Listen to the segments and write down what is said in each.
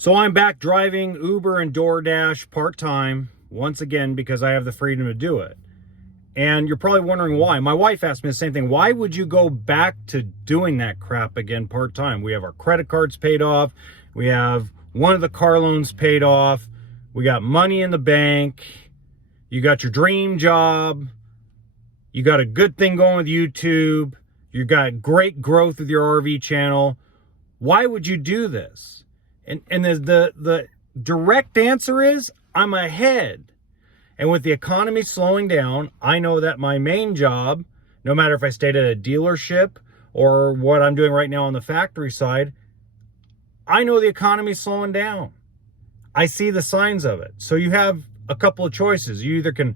So I'm back driving Uber and DoorDash part-time once again because I have the freedom to do it. And you're probably wondering why. My wife asked me the same thing. Why would you go back to doing that crap again part-time? We have our credit cards paid off. We have one of the car loans paid off. We got money in the bank. You got your dream job. You got a good thing going with YouTube. You got great growth with your RV channel. Why would you do this? And the direct answer is, I'm ahead. And with the economy slowing down, I know that my main job, no matter if I stayed at a dealership or what I'm doing right now on the factory side, I know the economy's slowing down. I see the signs of it. So you have a couple of choices. You either can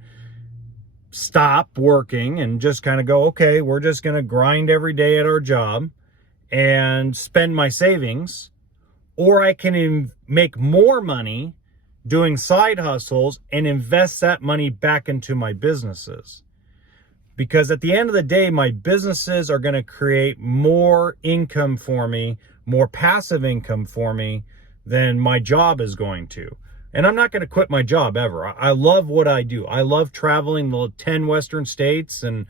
stop working and just kind of go, okay, we're just going to grind every day at our job and spend my savings, or I can make more money doing side hustles and invest that money back into my businesses. Because at the end of the day, my businesses are going to create more income for me, more passive income for me than my job is going to. And I'm not going to quit my job ever. I love what I do. I love traveling the 10 Western states and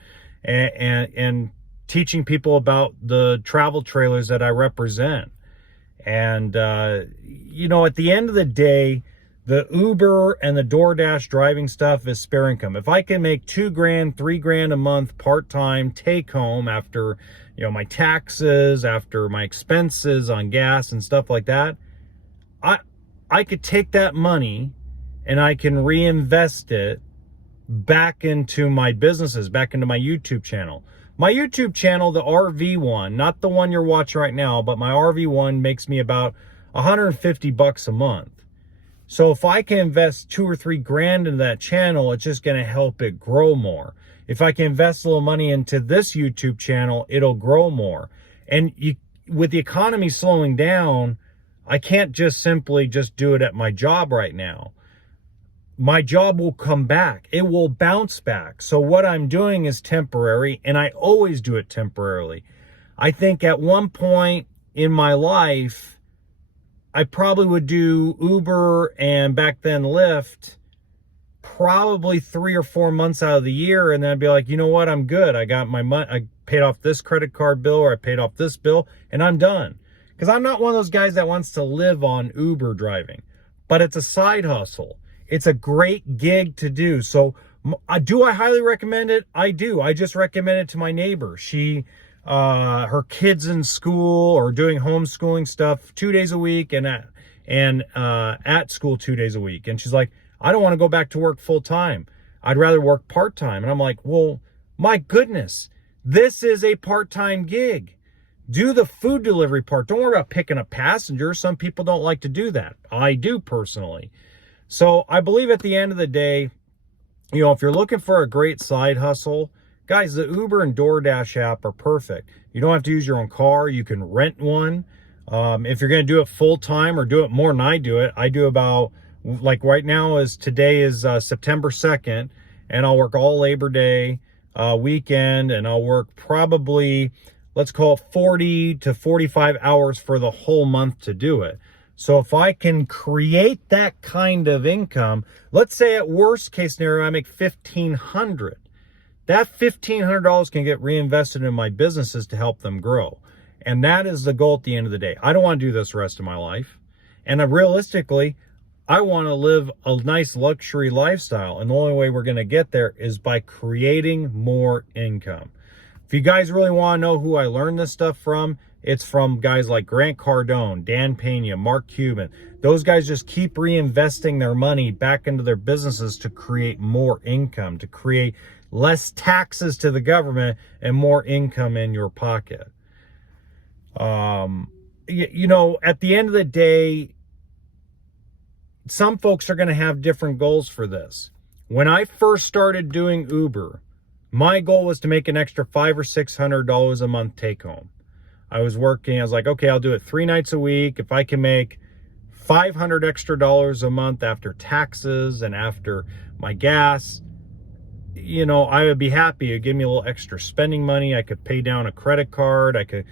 teaching people about the travel trailers that I represent. And, at the end of the day, the Uber and the DoorDash driving stuff is spare income. If I can make $2,000, $3,000 a month part-time take home after, my taxes, after my expenses on gas and stuff like that, I could take that money and I can reinvest it back into my businesses, back into my YouTube channel. My YouTube channel, the RV one, not the one you're watching right now, but my RV one makes me about $150 a month. So if I can invest $2,000 or $3,000 into that channel, it's just going to help it grow more. If I can invest a little money into this YouTube channel, it'll grow more. And with the economy slowing down, I can't just simply do it at my job right now. My job will come back. It will bounce back. So what I'm doing is temporary, and I always do it temporarily. I think at one point in my life, I probably would do Uber and back then Lyft probably 3 or 4 months out of the year, and then I'd be like, you know what, I'm good. I got my money. I paid off this credit card bill, or I paid off this bill, and I'm done. Because I'm not one of those guys that wants to live on Uber driving, but it's a side hustle. It's a great gig to do. So do I highly recommend it? I do. I just recommend it to my neighbor. She, her kids in school or doing homeschooling stuff 2 days a week and at school 2 days a week. And she's like, I don't want to go back to work full time. I'd rather work part-time. And I'm like, well, my goodness, this is a part-time gig. Do the food delivery part. Don't worry about picking up passengers. Some people don't like to do that. I do personally. So I believe at the end of the day, if you're looking for a great side hustle, guys, the Uber and DoorDash app are perfect. You don't have to use your own car. You can rent one. If you're going to do it full time or do it more than I do about, like right now today is September 2nd, and I'll work all Labor Day weekend, and I'll work probably, let's call it 40 to 45 hours for the whole month to do it. So if I can create that kind of income, let's say at worst case scenario, I make $1,500. That $1,500 can get reinvested in my businesses to help them grow. And that is the goal at the end of the day. I don't want to do this the rest of my life. And realistically, I want to live a nice luxury lifestyle. And the only way we're going to get there is by creating more income. If you guys really want to know who I learned this stuff from, it's from guys like Grant Cardone, Dan Pena, Mark Cuban. Those guys just keep reinvesting their money back into their businesses to create more income, to create less taxes to the government and more income in your pocket. At the end of the day, some folks are going to have different goals for this. When I first started doing Uber, my goal was to make an extra $500 or $600 a month take home. I was like, okay, I'll do it 3 nights a week. If I can make $500 extra a month after taxes and after my gas, I would be happy. It'd give me a little extra spending money. I could pay down a credit card. I could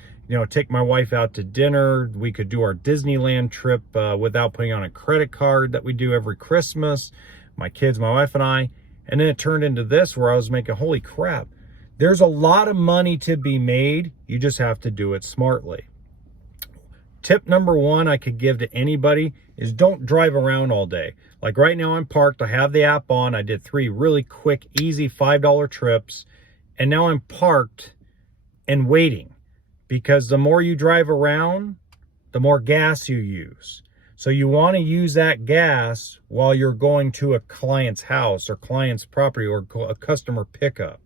take my wife out to dinner. We could do our Disneyland trip without putting on a credit card that we do every Christmas, my kids, my wife and I. And then it turned into this where I was making, holy crap, there's a lot of money to be made. You just have to do it smartly. Tip number one I could give to anybody is don't drive around all day. Like right now I'm parked, I have the app on, I did 3 really quick, easy $5 trips, and now I'm parked and waiting, because the more you drive around, the more gas you use. So you want to use that gas while you're going to a client's house or client's property or a customer pickup,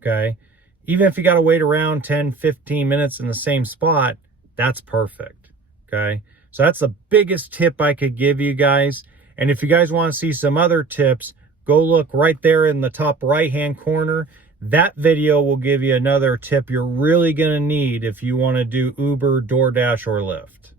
okay? Even if you got to wait around 10, 15 minutes in the same spot, that's perfect, okay? So that's the biggest tip I could give you guys. And if you guys want to see some other tips, go look right there in the top right-hand corner. That video will give you another tip you're really going to need if you want to do Uber, DoorDash, or Lyft.